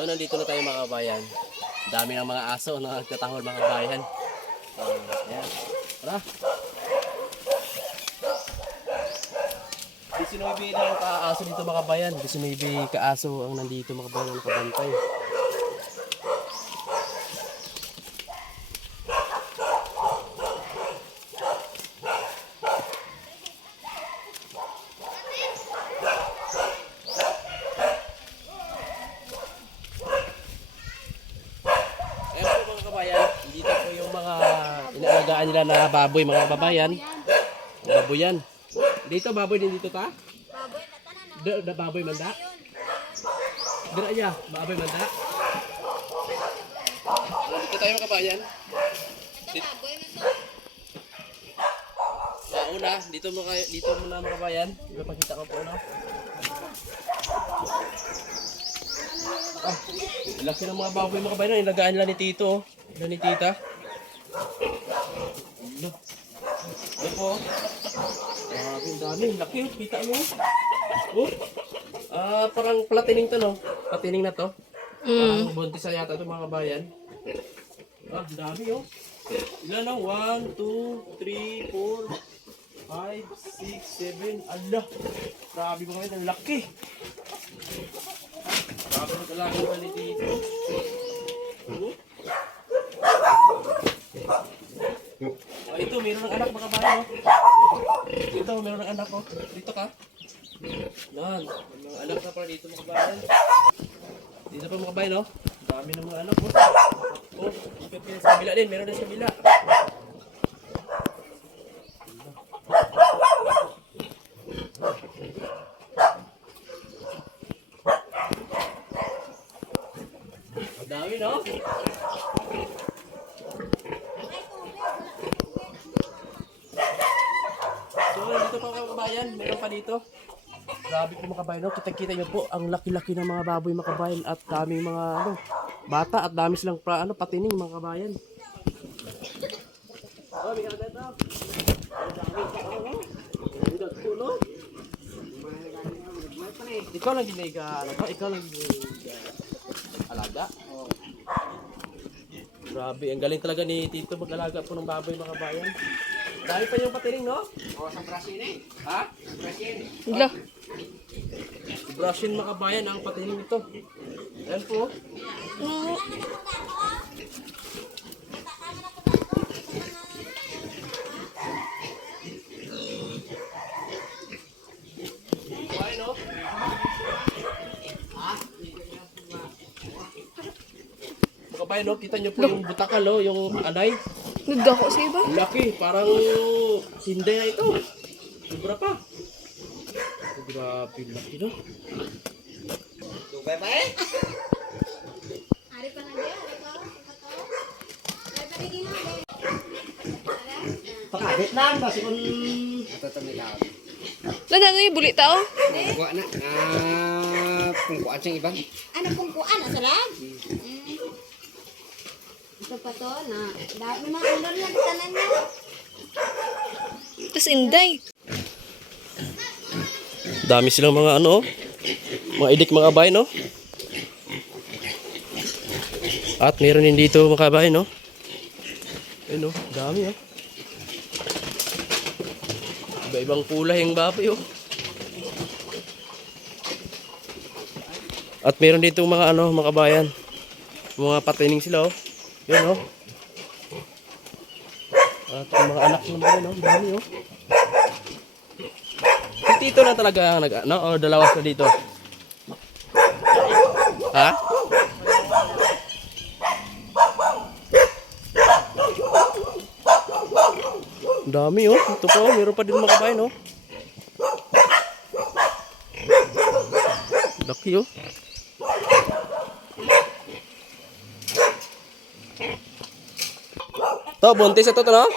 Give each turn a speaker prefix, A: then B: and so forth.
A: So nandito na tayo mga kabayan. Dami ng mga aso na nagtatahol mga kabayan. Uh, ayan. Tara. Disinoibi na ang kaaso dito mga kabayan. Disinoibi kaaso ang nandito mga kabayan ang kabantay. Ayan po mga kabayan, dito po yung mga inaalagaan nila na baboy mga kababayan. Baboy yan. Dito baboy din dito ta?
B: Baboy na tanan.
A: Da, da baboy manda? Dira niya, baboy manda. Dito tayo mga kabayan.
B: Ito baboy na
A: una, dito mo kayo, dito muna mga kabayan. Dito pakita ko po no. Ah, laki ng mga baboy mga kabayan. Ilagaan nila ni Tito. oh. Nila ni Tita. Ano? Ano po? Grabe, ang dami. Laki, oh. kita mo. Oh. Ah, parang platining to, no? Platining na to. Parang buntis na yata ito mga kabayan. Ah, ang dami, oh. Ilan na? 1, 2, 3, 4, 5, 6, 7. Allah! Grabe mga kabayan, ang laki. Grabe ang talaga ni dito. Oh. Oh, ito, meron ng anak mga kabayan, oh. Dito, meron ng anak ko. Dito ka. Yan. Mga anak na pala dito mga kabayan. Dito pa mga kabayan, oh. Dami ng mga anak, oh. Oh, ikot kayo sa kabila din. Meron din sa kabila. Dami, no? So, dito kabayan, meron pa dito. Grabe po mga kabayan, kita-kita nyo po ang laki-laki ng mga baboy mga kabayan at daming mga ano, bata at dami silang pra, ano, patining mga kabayan. Oh, may no? Ikaw lang din ano ba? Ikaw lang din alaga? Grabe, ang galing talaga ni Tito mag-alaga po ng baboy mga kabayan. Dahil pa yung patining, no?
C: O, sa Brasil eh.
A: Ha?
C: Brasil.
D: Hala.
A: Si Brashin mga kabayan ang patining nito. Ayan po. Mga kabayan, no? Kita nyo po yung butakal, no? Yung anay.
D: Nagdako sa iba.
A: Laki, parang hindi na ito. Sobra pa. Grabe, laki no?
C: Dugay pa eh.
B: Ari pa na dia, ari pa. Ari pa rin nga.
C: Pakagit lang. Kasi kung... Ito ito may tawag.
D: Lada ano yung buli tao?
C: Kuha na. Ah, kung kuhaan siyang ibang.
B: Ano pong kuan sa lag? Mm. Ito pa to na. Dami mga andor na tanan niya.
D: Tapos inday.
A: Dami silang mga ano, mga idik mga kabay, no? At meron din dito mga kabay, no? Ayun, no? Dami, oh. Iba-ibang kulay yung baboy, oh. At meron dito mga ano, mga kabayan. Mga patining sila, oh. Yun, oh. At yung mga anak naman, oh. Dami, oh. Si Tito na talaga ang nag ano o dalawa na dito. Ha? Dami oh. Ito pa oh. Meron pa din mga kabayan oh. Laki oh. To, buntis ito to no?